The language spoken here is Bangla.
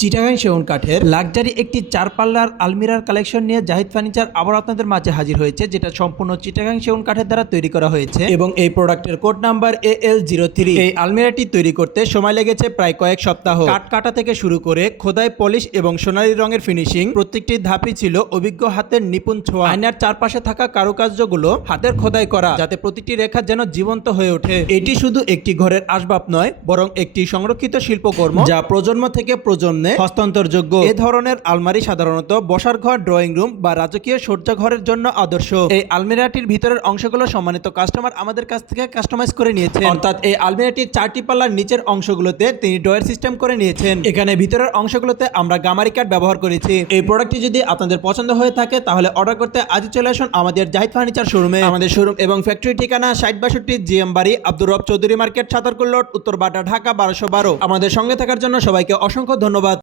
চিটাগাং সেগুন কাঠের লাক্সারি একটি চার পাল্লার আলমিরার কালেকশন নিয়ে জাহিদ ফার্নিচার আবার আপনাদের মাঝে হাজির হয়েছে, যেটা সম্পূর্ণ চিটাগাং সেগুন কাঠের দ্বারা তৈরি করা হয়েছে এবং এই প্রোডাক্টের কোড নাম্বার AL03। এই আলমিরাটি তৈরি করতে সময় লেগেছে প্রায় কয়েক সপ্তাহ। কাঠ কাটা থেকে শুরু করে খোদাই, পলিশ এবং সোনালী রঙের ফিনিশিং, প্রত্যেকটি ধাপই ছিল অভিজ্ঞ হাতের নিপুণ ছোঁয়া। আয়নার চারপাশে থাকা কারুকার্যগুলো হাতের খোদাই করা, যাতে প্রতিটি রেখা যেন জীবন্ত হয়ে ওঠে। এটি শুধু একটি ঘরের আসবাব নয়, বরং একটি সংরক্ষিত শিল্পকর্ম যা প্রজন্ম থেকে প্রজন্মে হস্তান্তরযোগ্য। এ ধরনের আলমারি সাধারণত বসার ঘর, ড্রয়িং রুম বা রাজকীয় সজ্জাঘরের জন্য আদর্শ। এই আলমিরাটির ভিতরের অংশগুলো সম্মানিত কাস্টমার আমাদের কাছ থেকে কাস্টমাইজ করে নিয়েছেন, অর্থাৎ এই আলমিরাটির চারটি পাল্লার নিচের অংশগুলোতে তিনি ড্রয়ার সিস্টেম করে নিয়েছেন। এখানে ভিতরের অংশগুলোতে আমরা গামারি কাঠ ব্যবহার করেছি। এই প্রোডাক্টটি যদি আপনাদের পছন্দ হয়ে থাকে তাহলে অর্ডার করতে আজই চলে আসুন আমাদের জাহিদ ফার্নিচার শোরুমে। আমাদের শোরুম এবং ফ্যাক্টরি ঠিকানা 6062 GM বাড়ি, আব্দুর রব চৌধুরী মার্কেট, ছাতরকুল রোড, উত্তর বাড্ডা, ঢাকা 1212। আমাদের সঙ্গে থাকার জন্য সবাইকে অসংখ্য ধন্যবাদ।